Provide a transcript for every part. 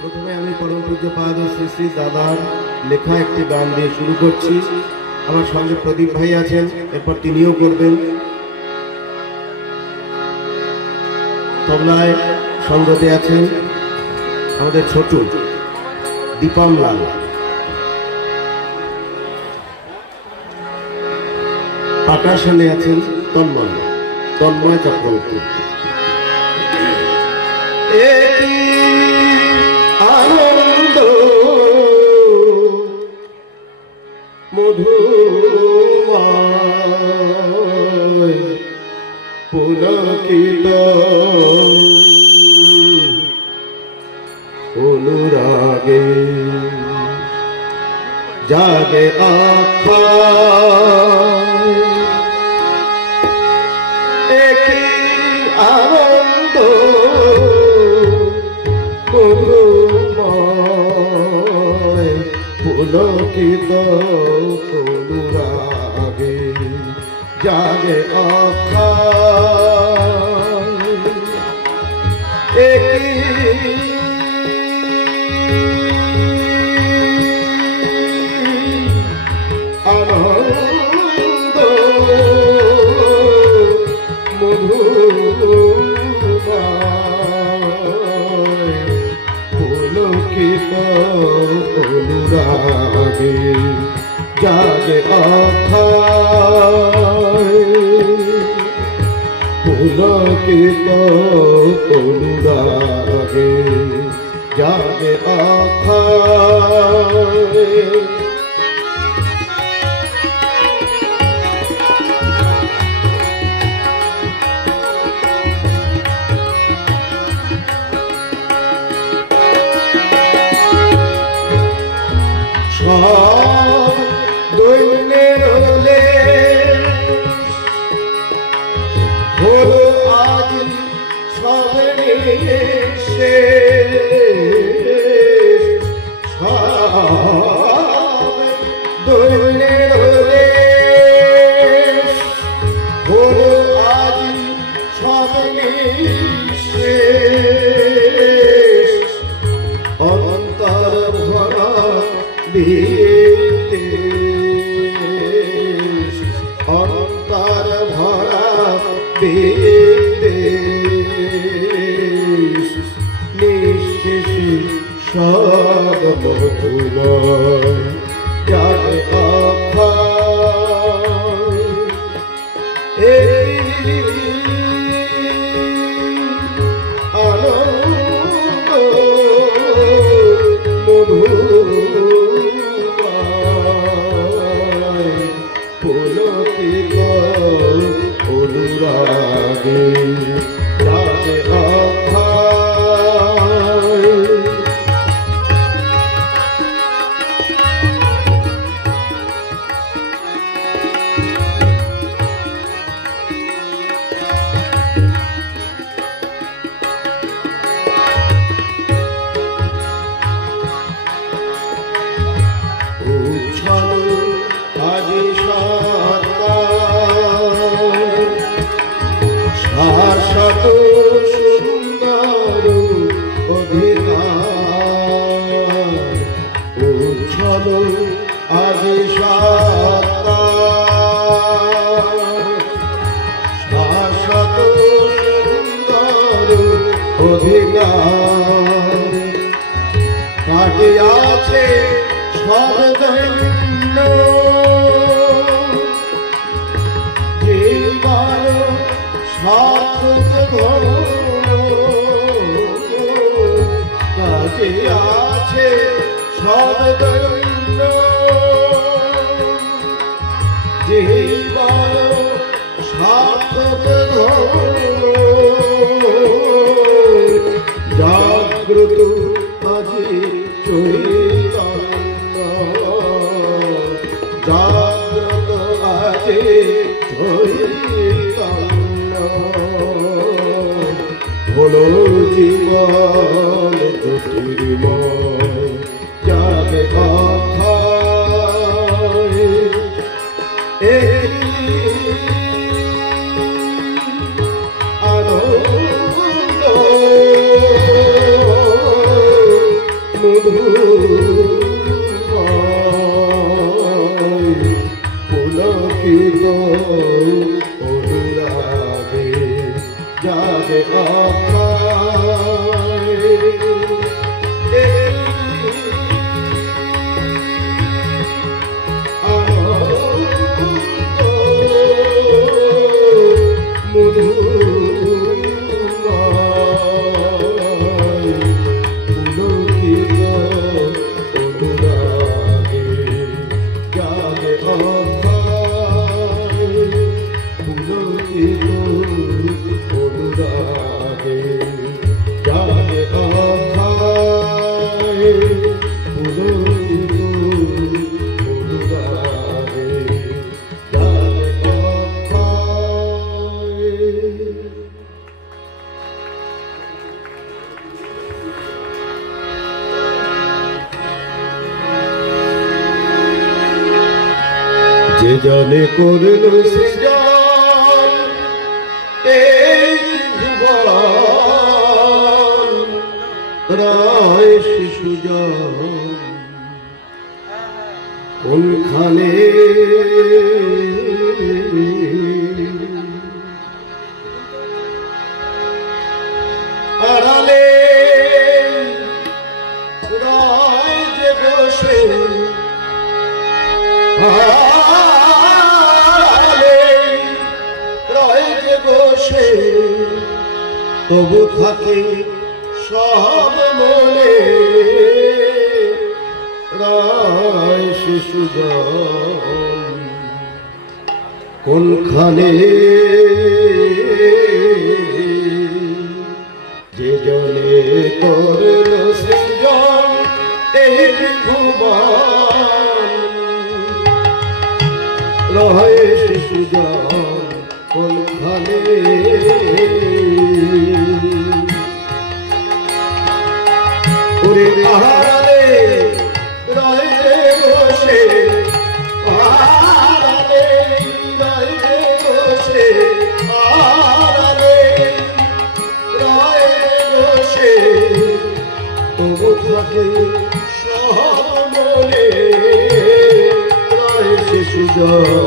প্রথমে আমি পরম পূজ্য পাদ শ্রী শ্রী দাদার লেখা একটি গান দিয়ে শুরু করছি। আমার সঙ্গে প্রদীপ ভাই আছেন, এরপর তিনিও করবেন। তবলায় সঙ্গতে আছেন আমাদের ছোট দীপম লাল পাটাশালে আছেন তন্ময় তন্ময় চক্রবর্তী। মধুময় পুলকিত অনুরাগে জাগে আখা পুলকিত অনুরাগে জাগে মধুময় পুলকিত অনুরাগে। জাগে অক্ষয় পুলকিত অনুরাগে জাগে অক্ষয় সবে জাগ্রত আজি জাগ্রত আজি হলো জীবন পুলকিত জানে করল সৃজন এই রায় শিশুজন। কোনখানে? আড়ালে রায় যে বসে, তবু থাকে সব মনে। রায় শিশুজন, কোনখানে যে জনে করল সৃজন এই ভুবন রহে শিশুজন কোনখানে ওরে পাহাড়ে রয়ে বসে। পাহাড়ে রয়ে বসে। পাহাড়ে রয়ে বসে। তবু থাকে সমনে রয়ে শিশুজন কোনখানে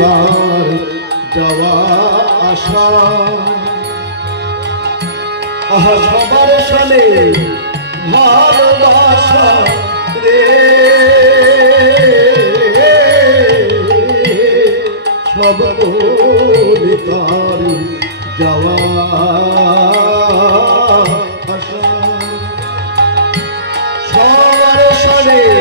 তার যাওয়া আসা আহা সবার সালে ভালোবাসা রে। সব তার যাওয়া আসা সবার সালে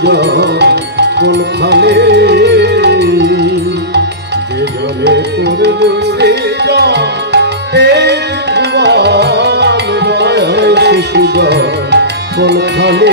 কোনখানে যে জলে ভুবন রয়ে শিশুজন কোনখানে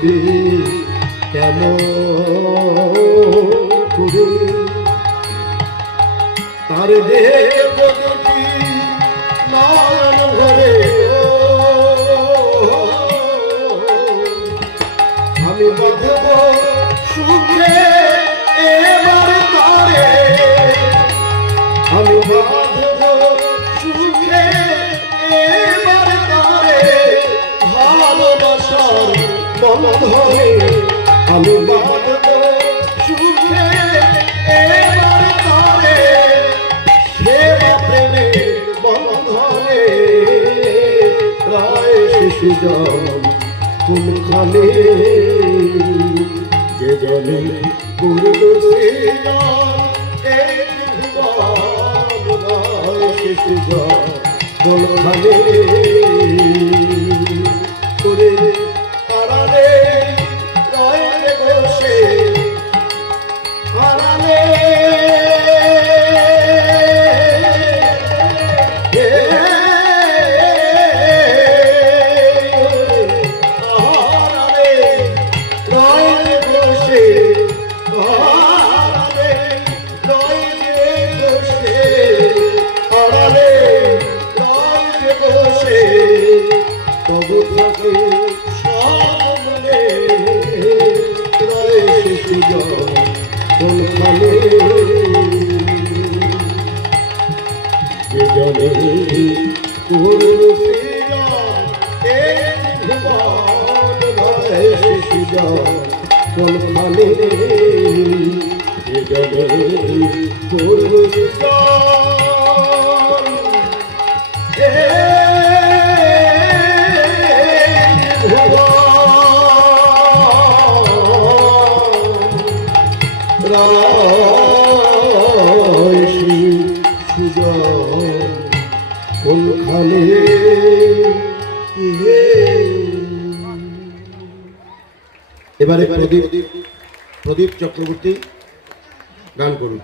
ভেবে কেন করে তার দেখব বন্ধনে আমি বাঁধব সুখে এবার তারে সেবা প্রেমে বন্ধনে রায় শিশু জন কোনখানে? যে জলে ভুবন রায় শিশু জন কোনখানে? করে তবু থাকে সব মনে রয়ে শিশুজন কোনখানে জলে কুরুসিয়া এই ভুবন রয়ে শিশুজন কোনখানে? জলে কোনখানে? এবারে প্রদীপ প্রদীপ চক্রবর্তী গান করুন।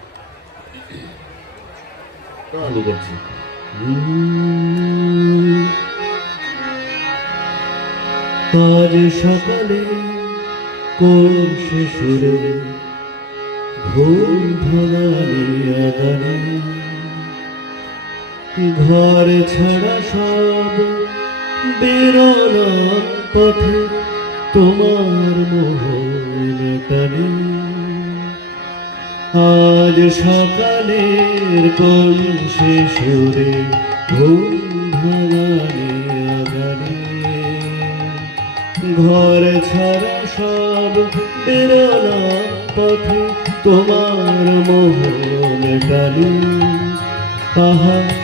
করছি। আজ সকালে কোন শিশুরে ঘুম ভাঙানি আগানে ঘর ছাড়া সব বেরোনা পথে। তোমার মোহন আজ সকালের কোন ভাঙানি আগানে ঘর ছাড়া সব বেরোনা পথে। তোমার মোহন টানি। আহা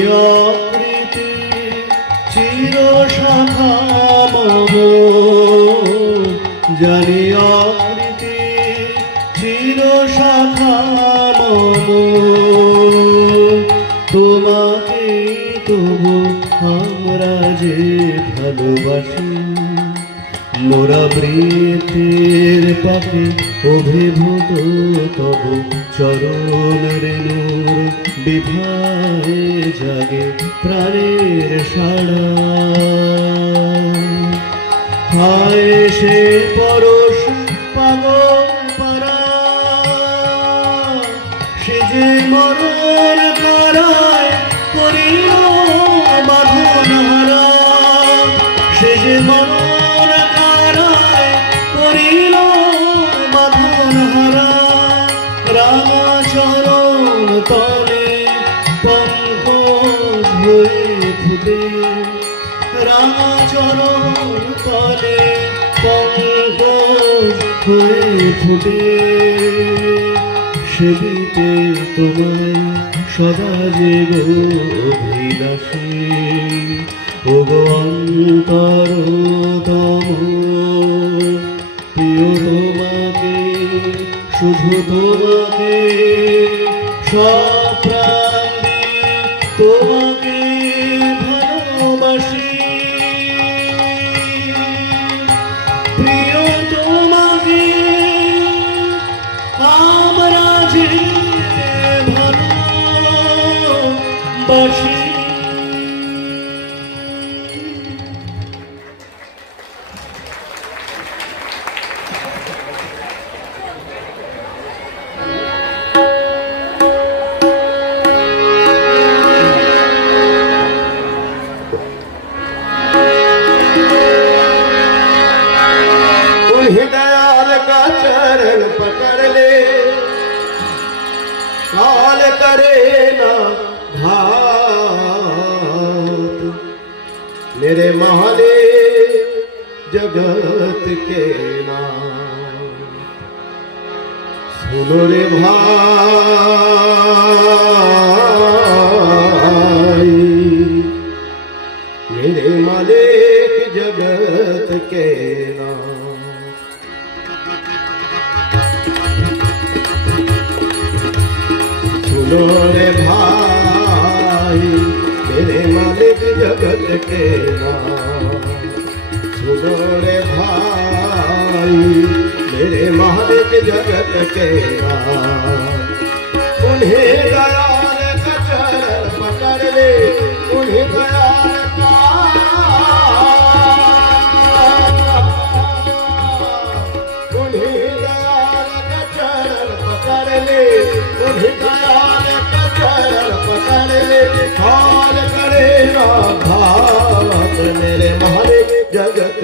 তোমাকে তবু আমরা যে ভালোবাসি। মোরা বৃত্তের পাখি অভিভূত তব চরণ রেণুর বিভায় জাগে প্রাণের সাড়া। হায় সে পরশ পাগল রামাচরণ তলে পঙ্কজ হয়ে ফুটে। সেবিতে তোমায় সদা যে অভিলাষী। ও গো অন্তরতম প্রিয় তোমাকে, শুধু তোমাকে, সব जगत के सुनो रे भाई, मेरे मालिक जगत के सुनो रे भाई, मेरे मालिक जगत के नाम। रे भाई मेरे मालिक जगत के उन्हें दयाल का चरण पकड़ ले उन्हें दयाल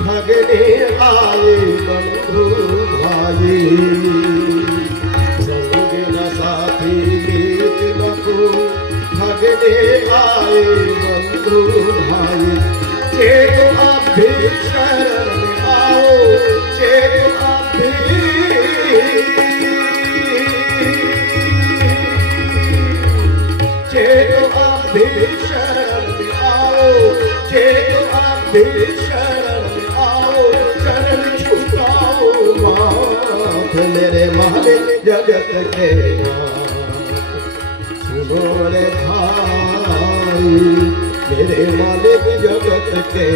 ठगने आए बंधु भाई। संगी न साथी मीत न को बंधु भाई। शरण आओ शरण आओ જગતે સુનોરે ભાઈ મેરે માલિક જગત કે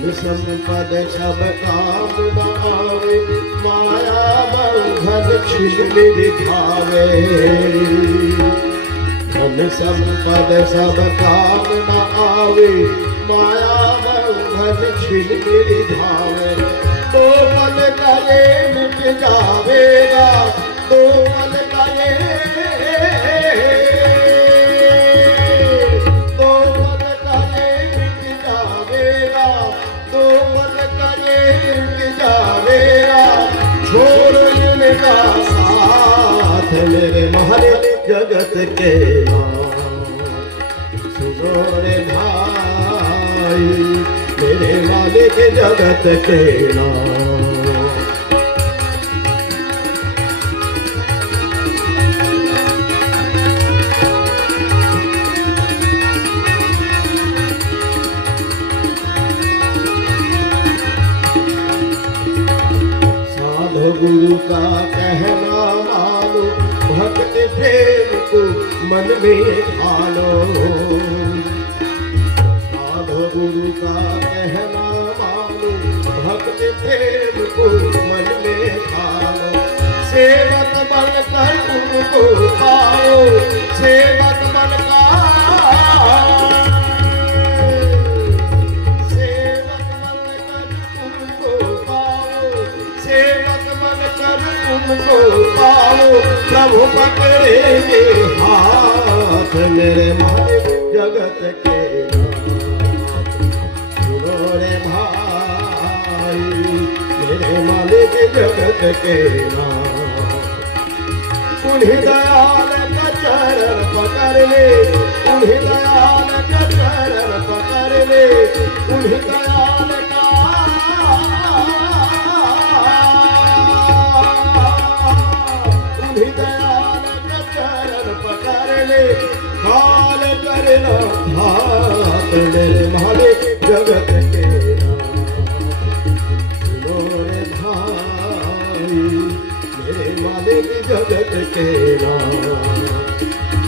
ਵਿਸ਼ਮ ਪਦ ਸਭ ਕਾਮ ਨਾ ਆਵੇ ਮਾਇਆ ਬੰਧਨ ਛਿੜ ਦਿਖਾਵੇ ਧਨ ਸੰਪਦ ਸਭ ਕਾਮ ਨਾ ਆਵੇ ਮਾਇਆ ਬੰਧਨ ਛਿੜ ਦਿਖਾਵੇ ਤੋ ਮਨ ਕਰੇ ਮਿਟ ਜਾਵੇਗਾ ਤੋ ਮਨ ਕਰੇ जगत के सुनो भाई मेरे मालिक जगत के नाम। गुरु का कहना प्रेम को मन में ठालो साधो गुरु का कहना मानो, भक्त प्रेम को मन में ठालो सेवक बन कर उनको पाओ, सेवक के उन्हें दयाल का पकड़ ले उन्हें दयाल का पकड़ ले उन्हें दयाल उन्हें दयाल का पकड़ ले काल करना हाथ मालिक जगत के मेरे जगत के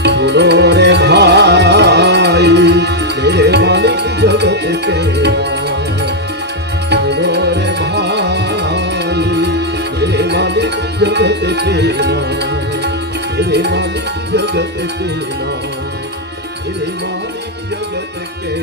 सुनो रे भाई मेरे मालिक जगत के सुनो रे भाई मेरे मालिक जगत के मेरे मालिक जगत के मेरे मालिक जगत के